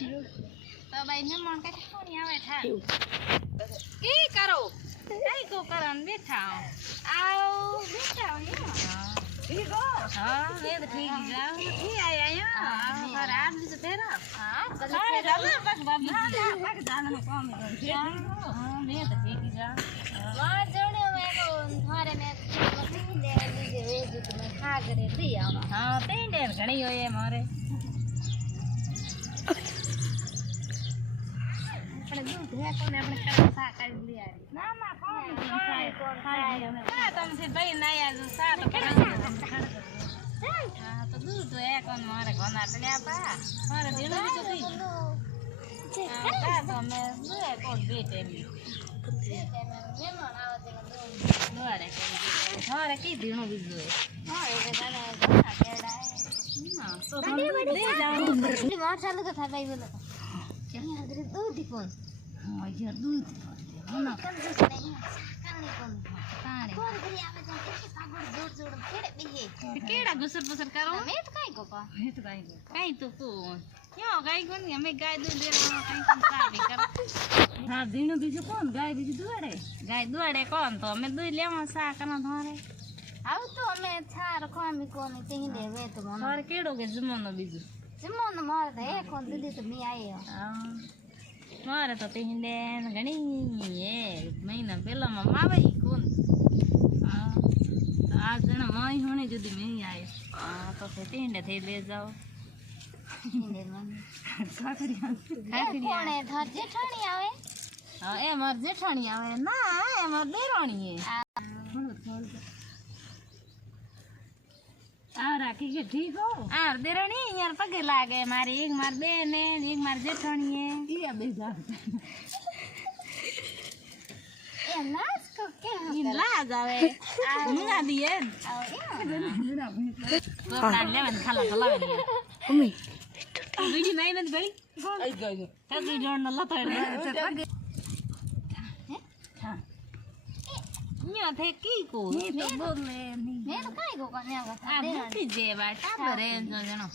તો ભાઈ ને મણ કે કોની આવે થા કી કરો કઈ કો કરન બેઠા આવ બેઠા ઠીક હો હા મે તો ઠીક જાવ ઠીક આયા પર આપ से तेरा हां अरे दादा बस बाबी बस जाना काम है हां मैं तो ठीक ही जा मां जोड़े मैं को थारे में मशीन दे लीजे वे जो तुम्हें खा करे दी आवा हां तीन डेर घणी होए मारे આપણે દૂધ હે કોને આપણે સા કરી લી આવી ના ના કોણ ખાય અમે ના તમે ભાઈ ના આયા સા તો હા તો દૂધ હે કોણ મારે ઘણા પડ્યા પા મારે દેણો બીજો કઈ હા તો અમે દૂધ કોણ બેટે મી મહેમાન આવે તે દોડે કરી મારે કી દેણો બીજો હા એ દાદા ઘણા કેડા ના તો દે જાવ માર ચાલુ કે થાય ભાઈ બોલો क्या अरे दूध कौन हां यार दूध ना कल से नहीं कल कौन तारे कौन करी आवे तो के सागर जोड़ जोड़ केड़े बिहे केड़ा गुसर पुसर करो मैं तो काई को काई तो को क्यों गाय कोन हमें गाय दूध दे काई कोन साबी कर हां दीनो बीजो कौन गाय बीजो दुआड़े कौन तो हमें दूध लेवा सा करना थारे आउ तो हमें छार खामी कोन कहीं देवे तो मन और केड़ो के जमनो बीजो जमोन मारे तो एक कोन दीदी तो मैं आई हां मारे तो तींडे घणी ये महीना पहला मामा भाई कोन हां आज जना माई होने जदी मैं आई हां तो तींडे थे ले जाओ तींडे मन काकरिया कोने धर जेठाणी आवे हां ए मार जेठाणी आवे ना ए मार देराणी है आ राखी के ठीक हो आ देराणी यार पगे लागे मारी एक मार बेन है एक मार जेठाणी है ये बेजा ए लाज को के ये लाज आवे आ मुंगा दिए तो अपना लेवन खाला खाला बनी मम्मी वीडियो नहीं बंद बड़ी आई गई तब जोड़ न लता है न्या थे की को ये तो बोले नहीं मैं तो काई को करने आवा आ मुठी जे बाटा बरे जनो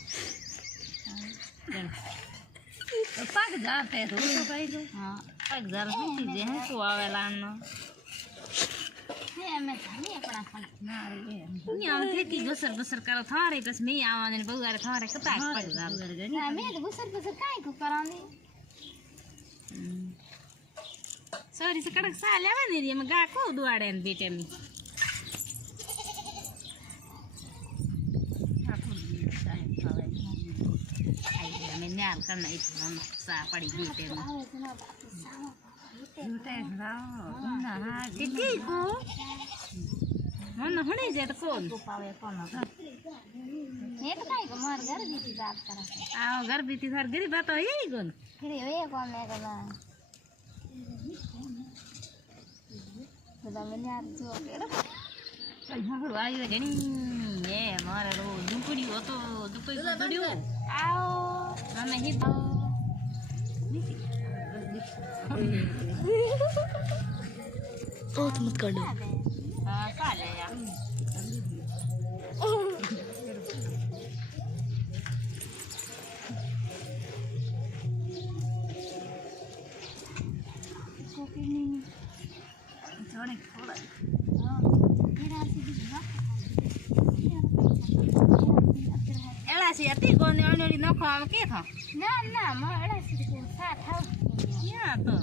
तो पाक जाते तो काई को हां पाक जरा मुठी जे है तो आवेला न ये मैं थाने अपना फोन ना रे न्या थे की गुसर गुसर करो थारे बस मैं आवा ने बउगारे थारे कता पाक जा ना मैं तो गुसर गुसर काई को करानी सॉरी से कड़क सा लेवा नहीं रे मैं गा को दुआड़े न बेटे में आई मैं न्याल करना इतना सा पड़ी बेटे में झूठे खाओ ना किसी को मन होने जे तो कौन पावे कौन ये तो काई को मार घर बीती बात करा आओ घर बीती सर गिरी बात हो यही कौन फिर ये कौन ले का मैंने यार जो यहाँ पर आई है गनी ये हमारा रो दुपड़ी हो तो दुपड़ी हो आओ हमें ही बहुत मत कर दो हाँ काले यार एलासी अति कोने ओनोरी नखो आम के था ना ना म एलासी को सा था या तो